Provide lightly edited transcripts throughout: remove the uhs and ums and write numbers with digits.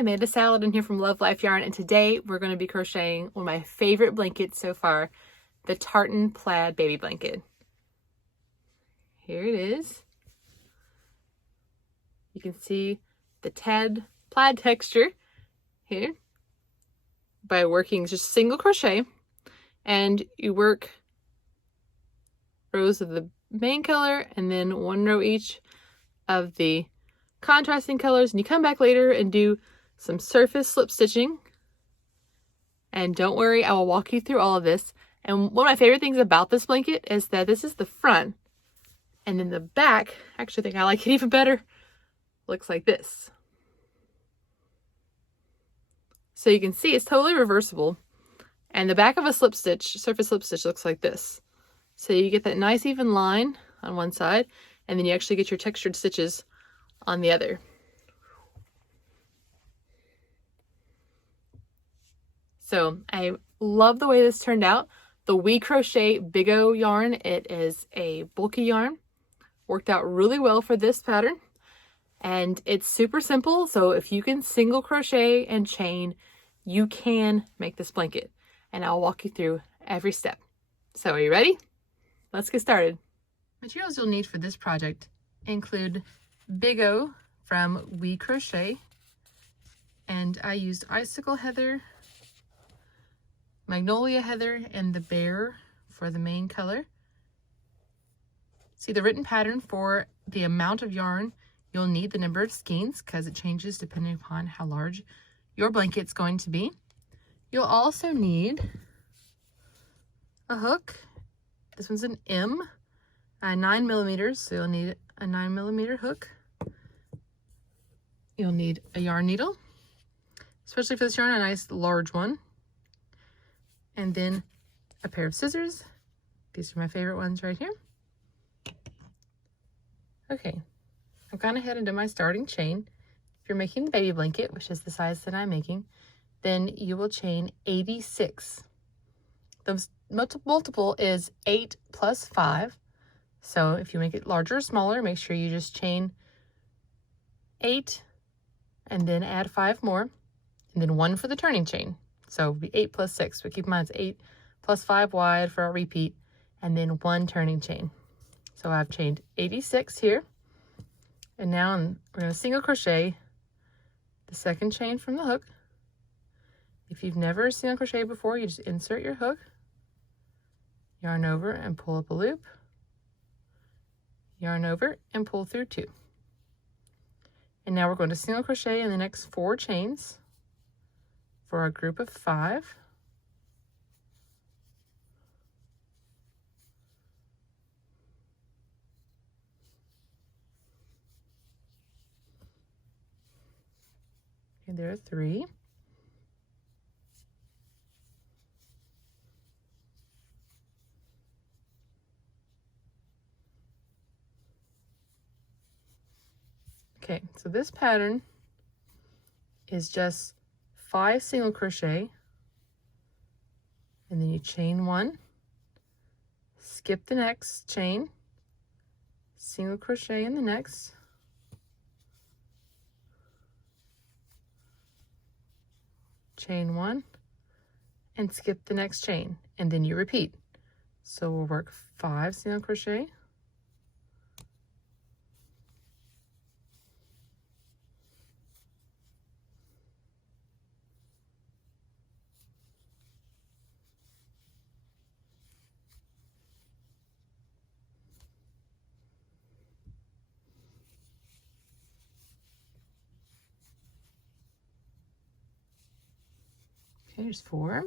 Amanda Salad in here from Love Life Yarn, and today we're going to be crocheting one of my favorite blankets so far, the Tartan Plaid Baby Blanket. Here it is. You can see the plaid texture here by working just single crochet, and you work rows of the main color and then one row each of the contrasting colors, and you come back later and do some surface slip stitching. And don't worry, I will walk you through all of this. And one of my favorite things about this blanket is that this is the front, and then the back, I actually think I like it even better, looks like this. So you can see it's totally reversible, and the back of a slip stitch, surface slip stitch, looks like this. So you get that nice even line on one side, and then you actually get your textured stitches on the other. So I love the way this turned out. The We Crochet Biggo yarn, it is a bulky yarn, worked out really well for this pattern, and it's super simple. So if you can single crochet and chain, you can make this blanket, and I'll walk you through every step. So are you ready? Let's get started. Materials you'll need for this project include Biggo from We Crochet, and I used Icicle heather, Magnolia heather, and the bear for the main color. See the written pattern for the amount of yarn you'll need, the number of skeins, because it changes depending upon how large your blanket's going to be. You'll also need a hook. This one's an M, 9 millimeters, so you'll need a 9 millimeter hook. You'll need a yarn needle, especially for this yarn, a nice large one. And then a pair of scissors. These are my favorite ones right here. Okay, I've gone ahead and done my starting chain. If you're making the baby blanket, which is the size that I'm making, then you will chain 86. The multiple is 8 plus 5. So if you make it larger or smaller, make sure you just chain 8 and then add 5 more, and then 1 for the turning chain. So it'll be 8 plus 6, but keep in mind it's 8 plus 5 wide for a repeat, and then 1 turning chain. So I've chained 86 here, and now we're going to single crochet the second chain from the hook. If you've never single crocheted before, you just insert your hook, yarn over and pull up a loop, yarn over and pull through 2. And now we're going to single crochet in the next 4 chains for a group of 5. And there are 3. Okay, so this pattern is just 5 single crochet, and then you chain 1, skip the next chain, single crochet in the next, chain 1, and skip the next chain, and then you repeat. So we'll work 5 single crochet, here's 4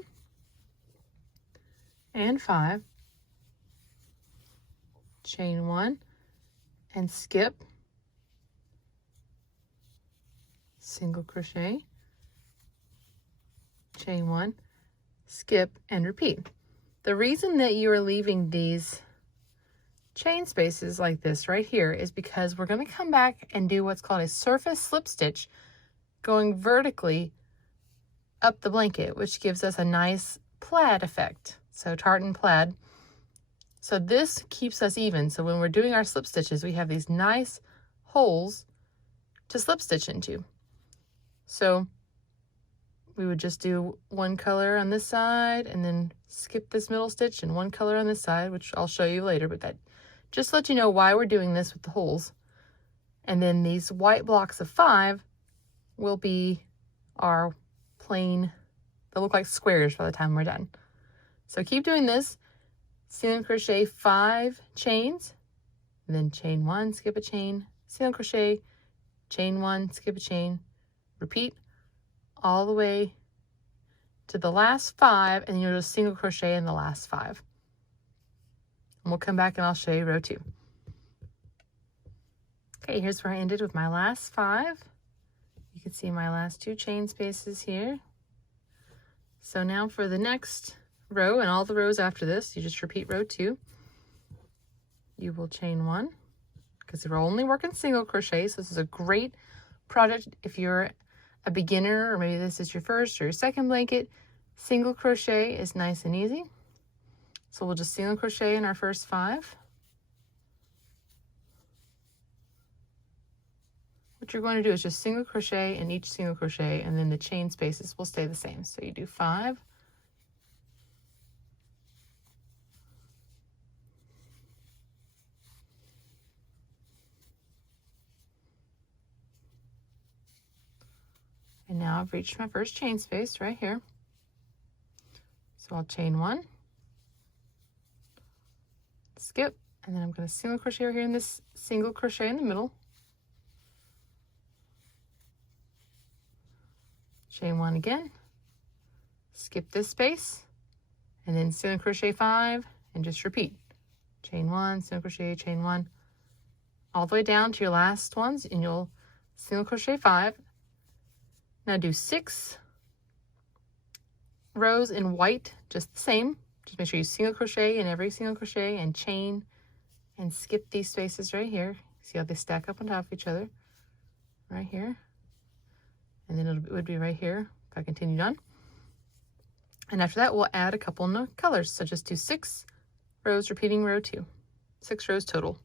and 5, chain 1 and skip, single crochet, chain 1, skip, and repeat. The reason that you are leaving these chain spaces like this right here is because we're going to come back and do what's called a surface slip stitch going vertically up the blanket, which gives us a nice plaid effect. So tartan plaid. So this keeps us even. So when we're doing our slip stitches, we have these nice holes to slip stitch into. So we would just do one color on this side and then skip this middle stitch and one color on this side, which I'll show you later, but that just let you know why we're doing this with the holes. And then these white blocks of 5 will be our plain, they'll look like squares by the time we're done. So keep doing this, single crochet 5 chains, and then chain 1, skip a chain, single crochet, chain 1, skip a chain, repeat all the way to the last 5, and you'll just single crochet in the last 5. And we'll come back and I'll show you row 2. Okay, here's where I ended with my last 5. You can see my last 2 chain spaces here. So now for the next row and all the rows after this, you just repeat row 2. You will chain 1 because we're only working single crochet. So this is a great project if you're a beginner, or maybe this is your first or your second blanket. Single crochet is nice and easy. So we'll just single crochet in our first 5. What you're going to do is just single crochet in each single crochet, and then the chain spaces will stay the same. So you do 5. And now I've reached my first chain space right here. So I'll chain 1, skip, and then I'm going to single crochet over here in this single crochet in the middle. Chain 1 again, skip this space, and then single crochet 5, and just repeat. Chain 1, single crochet, chain 1, all the way down to your last ones, and you'll single crochet 5. Now do 6 rows in white, just the same. Just make sure you single crochet in every single crochet and chain and skip these spaces right here. See how they stack up on top of each other? Right here. And then it would be right here if I continued on. And after that, we'll add a couple of colors. So just do 6 rows, repeating row 2. 6 rows total.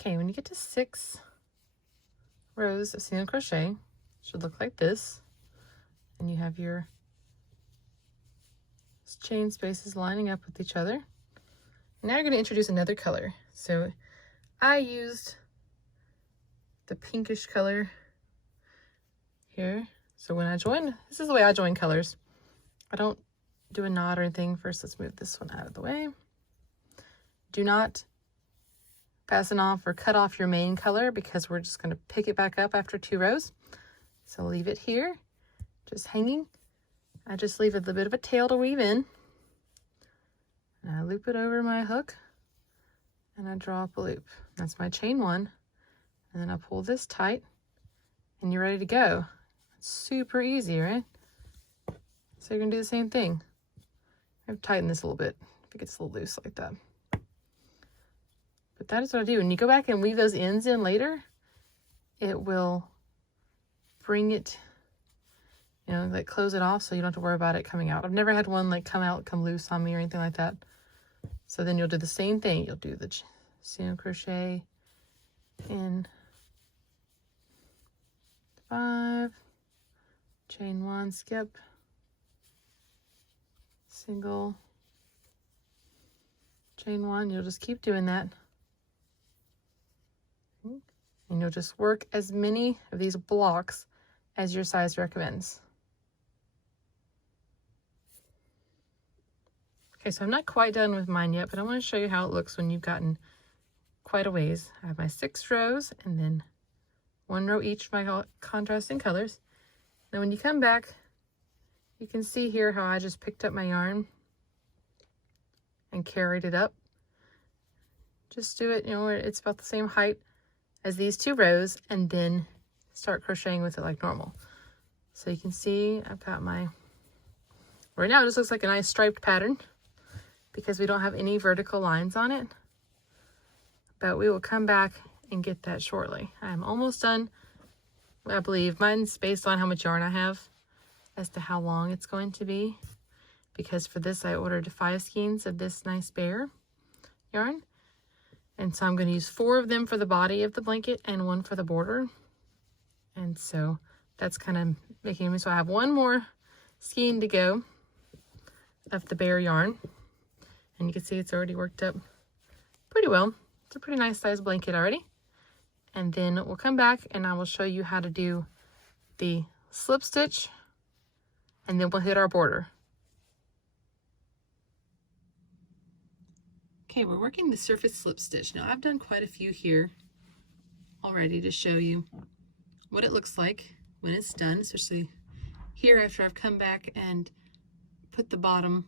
Okay, when you get to 6 rows of single crochet, it should look like this. And you have your chain spaces lining up with each other. Now you're going to introduce another color. So I used the pinkish color here. So when I join, this is the way I join colors. I don't do a knot or anything. First, let's move this one out of the way. Do not fasten off or cut off your main color because we're just going to pick it back up after 2 rows. So leave it here, just hanging. I just leave a little bit of a tail to weave in. And I loop it over my hook and I draw up a loop. That's my chain 1. And then I pull this tight and you're ready to go. It's super easy, right? So you're gonna do the same thing. I have to tighten this a little bit if it gets a little loose like that. But that is what I do. When you go back and weave those ends in later, it will bring it, you know, like close it off so you don't have to worry about it coming out. I've never had one like come loose on me or anything like that. So then you'll do the same thing. You'll do the single crochet in 5, chain 1, skip, single, chain 1. You'll just keep doing that. And you'll just work as many of these blocks as your size recommends. Okay, so I'm not quite done with mine yet, but I want to show you how it looks when you've gotten quite a ways. I have my 6 rows and then 1 row each of my contrasting colors. Now when you come back, you can see here how I just picked up my yarn and carried it up. Just do it, you know, it's about the same height as these 2 rows, and then start crocheting with it like normal. So you can see I've got my, right now it just looks like a nice striped pattern because we don't have any vertical lines on it, but we will come back and get that shortly. I'm almost done. I believe mine's based on how much yarn I have as to how long it's going to be, because for this I ordered 5 skeins of this nice bear yarn, and so I'm going to use 4 of them for the body of the blanket and 1 for the border. And so that's kind of making me, so I have one more skein to go of the bare yarn. And you can see it's already worked up pretty well. It's a pretty nice size blanket already. And then we'll come back and I will show you how to do the slip stitch, and then we'll hit our border. Okay, we're working the surface slip stitch. Now I've done quite a few here already to show you what it looks like when it's done, especially here after I've come back and put the bottom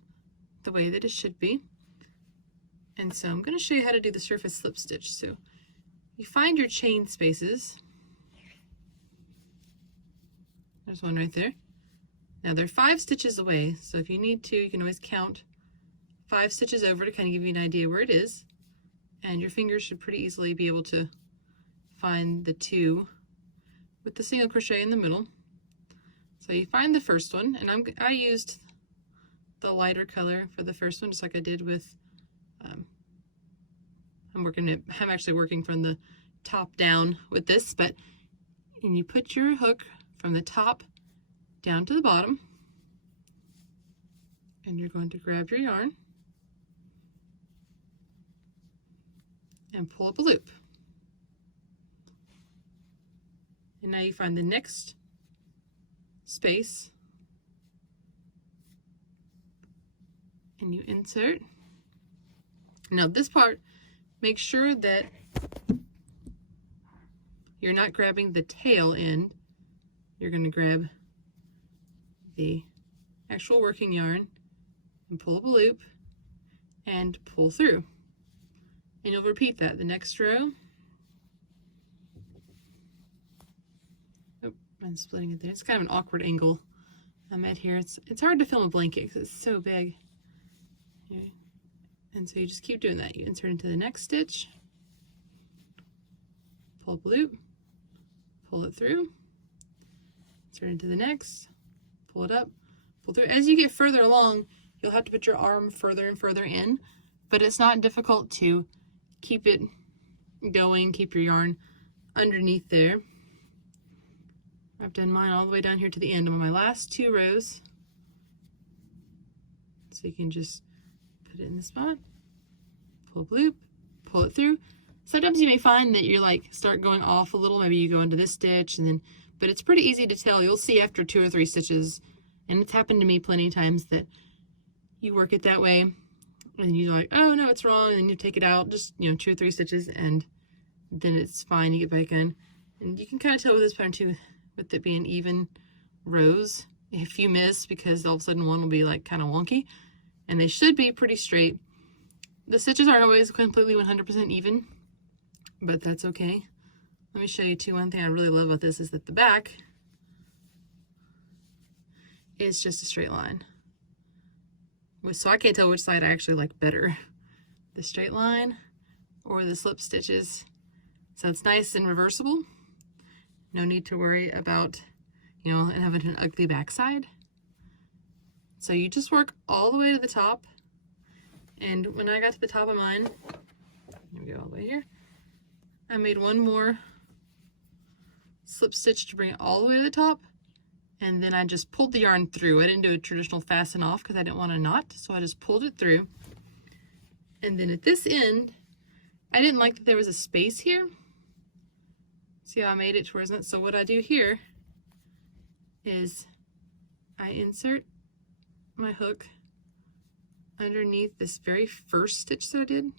the way that it should be. And so I'm going to show you how to do the surface slip stitch. So you find your chain spaces. There's one right there. Now they're 5 stitches away, so if you need to, you can always count 5 stitches over to kind of give you an idea where it is. And your fingers should pretty easily be able to find the 2 with the single crochet in the middle. So you find the first one, and I used the lighter color for the first one, just like I did with I'm actually working from the top down with this, and you put your hook from the top down to the bottom, and you're going to grab your yarn and pull up a loop. And now you find the next space and you insert. Now this part, make sure that you're not grabbing the tail end. You're going to grab the actual working yarn and pull up a loop and pull through. And you'll repeat that the next row. Oh, I'm splitting it there. It's kind of an awkward angle I'm at here. It's hard to film a blanket because it's so big. Okay. And so you just keep doing that. You insert into the next stitch, pull up a loop, pull it through, insert into the next, pull it up, pull through. As you get further along, you'll have to put your arm further and further in, but it's not difficult to keep it going, keep your yarn underneath there. I've done mine all the way down here to the end. I'm on my last 2 rows. So you can just put it in the spot, pull up a loop, pull it through. Sometimes you may find that you're like start going off a little, maybe you go into this stitch and then, but it's pretty easy to tell. You'll see after 2 or 3 stitches, and it's happened to me plenty of times that you work it that way and you're like, oh no, it's wrong, and then you take it out, just 2 or 3 stitches, and then it's fine, you get back in. And you can kind of tell with this pattern too, with it being even rows, if you miss, because all of a sudden one will be like kind of wonky, and they should be pretty straight. The stitches aren't always completely 100% even, but that's okay. Let me show you too. One thing I really love about this is that the back is just a straight line. So I can't tell which side I actually like better, the straight line or the slip stitches. So it's nice and reversible. No need to worry about, and having an ugly backside. So you just work all the way to the top. And when I got to the top of mine, here we go, all the way here, I made one more slip stitch to bring it all the way to the top. And then I just pulled the yarn through. I didn't do a traditional fasten off because I didn't want a knot. So I just pulled it through. And then at this end, I didn't like that there was a space here. See how I made it towards it? So what I do here is I insert my hook underneath this very first stitch that I did.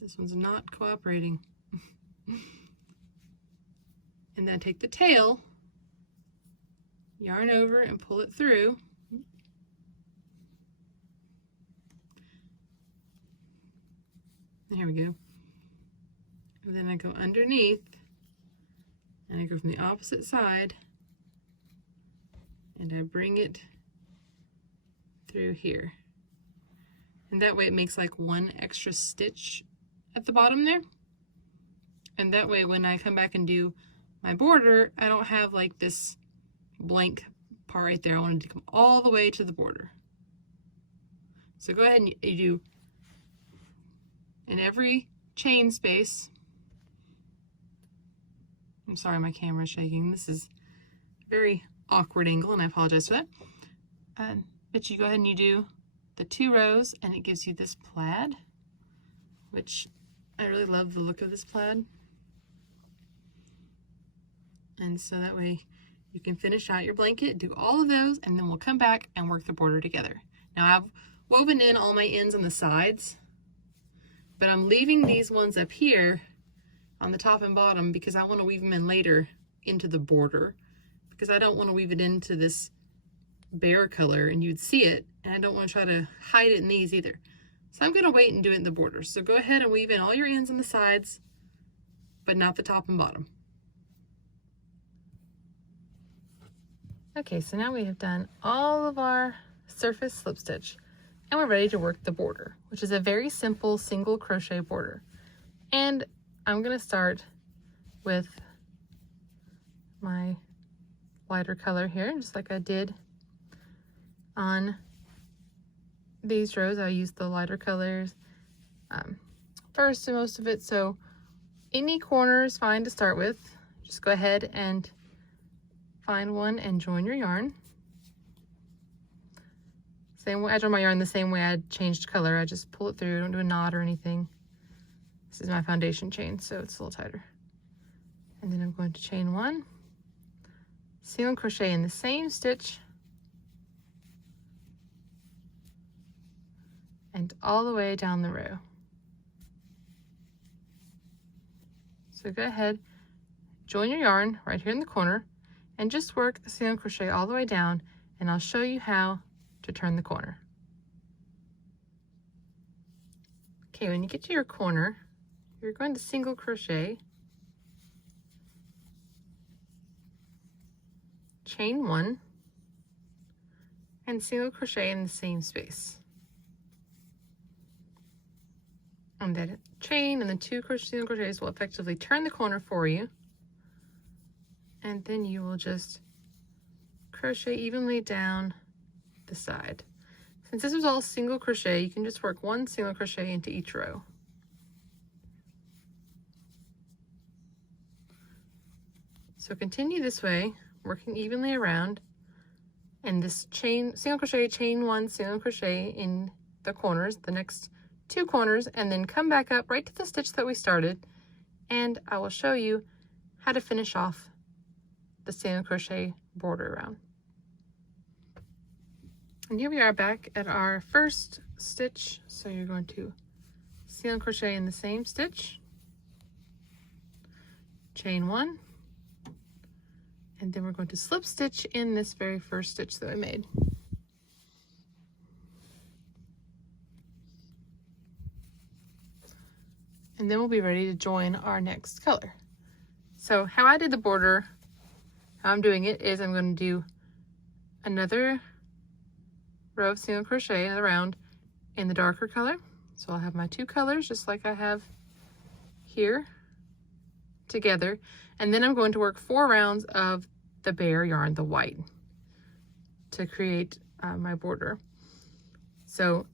This one's not cooperating. And then I take the tail, yarn over and pull it through. Here we go. And then I go underneath and I go from the opposite side and I bring it through here. And that way it makes like one extra stitch at the bottom there. And that way when I come back and do my border, I don't have like this blank part right there. I wanted to come all the way to the border. So go ahead and you do in every chain space. I'm sorry, my camera's shaking. This is very awkward angle, and I apologize for that. But you go ahead and you do the 2 rows, and it gives you this plaid, which I really love the look of this plaid. And so that way you can finish out your blanket, do all of those, and then we'll come back and work the border together. Now I've woven in all my ends on the sides, but I'm leaving these ones up here on the top and bottom because I want to weave them in later into the border, because I don't want to weave it into this bare color and you'd see it, and I don't want to try to hide it in these either. So I'm going to wait and do it in the border. So go ahead and weave in all your ends on the sides, but not the top and bottom. Okay, so now we have done all of our surface slip stitch, and we're ready to work the border, which is a very simple single crochet border. And I'm going to start with my lighter color here, just like I did on these rows. I used the lighter colors first and most of it, so any corner is fine to start with. Just go ahead and find one and join your yarn. Same way I join my yarn the same way I changed color. I just pull it through, don't do a knot or anything. This is my foundation chain, so it's a little tighter. And then I'm going to chain 1, single crochet in the same stitch, and all the way down the row. So go ahead, join your yarn right here in the corner, and just work a single crochet all the way down, and I'll show you how to turn the corner. Okay, when you get to your corner, you're going to single crochet, chain 1, and single crochet in the same space. And that chain and the 2 single crochets will effectively turn the corner for you. And then you will just crochet evenly down the side. Since this was all single crochet, you can just work 1 single crochet into each row. So continue this way, working evenly around, and this chain, single crochet, chain 1, single crochet in the corners, the next 2 corners, and then come back up right to the stitch that we started, and I will show you how to finish off the single crochet border around. And here we are back at our first stitch. So you're going to single crochet in the same stitch, chain 1, and then we're going to slip stitch in this very first stitch that we made. And then we'll be ready to join our next color. So how I did the border, how I'm doing it is I'm going to do another row of single crochet, another round in the darker color. So I'll have my 2 colors just like I have here together, and then I'm going to work 4 rounds of the bare yarn, the white, to create my border. So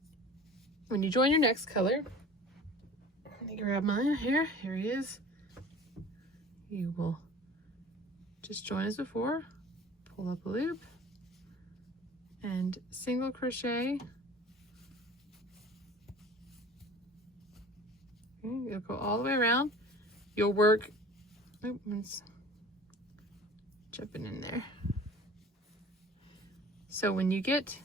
when you join your next color, let me grab mine here he is. You will just join as before, pull up a loop, and single crochet. Okay, you'll go all the way around. You'll work, oops, jumping in there. So when you get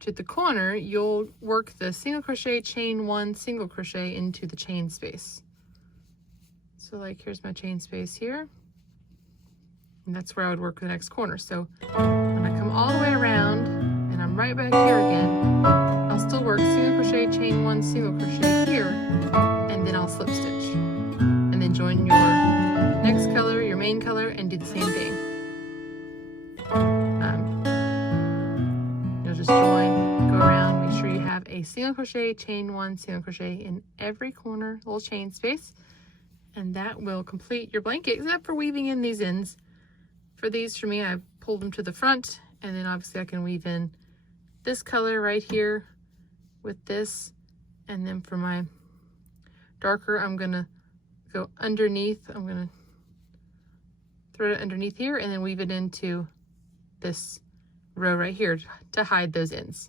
to the corner, you'll work the single crochet, chain 1, single crochet into the chain space. So like here's my chain space here, and that's where I would work the next corner. So when I come all the way around and I'm right back here again, I'll still work single crochet, chain 1, single crochet here, and then I'll slip stitch, and then join your next color, your main color, and do the same thing. You'll just join, go around, make sure you have a single crochet, chain 1, single crochet in every corner, little chain space, and that will complete your blanket, except for weaving in these ends. For these, for me, I pulled them to the front, and then obviously I can weave in this color right here with this, and then for my darker, I'm gonna go underneath. I'm gonna thread it underneath here and then weave it into this row right here to hide those ends.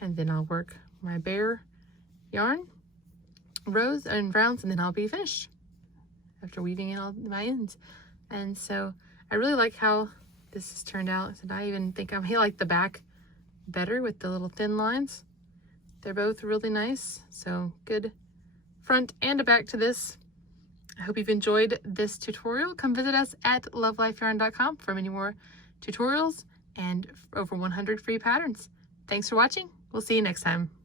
And then I'll work my bare yarn rows and rounds, and then I'll be finished after weaving in all my ends. And so I really like how this has turned out, and I even think I like the back better with the little thin lines. They're both really nice, so good front and a back to this. I hope you've enjoyed this tutorial. Come visit us at love.life.yarn.com for many more tutorials and over 100 free patterns. Thanks for watching. We'll see you next time.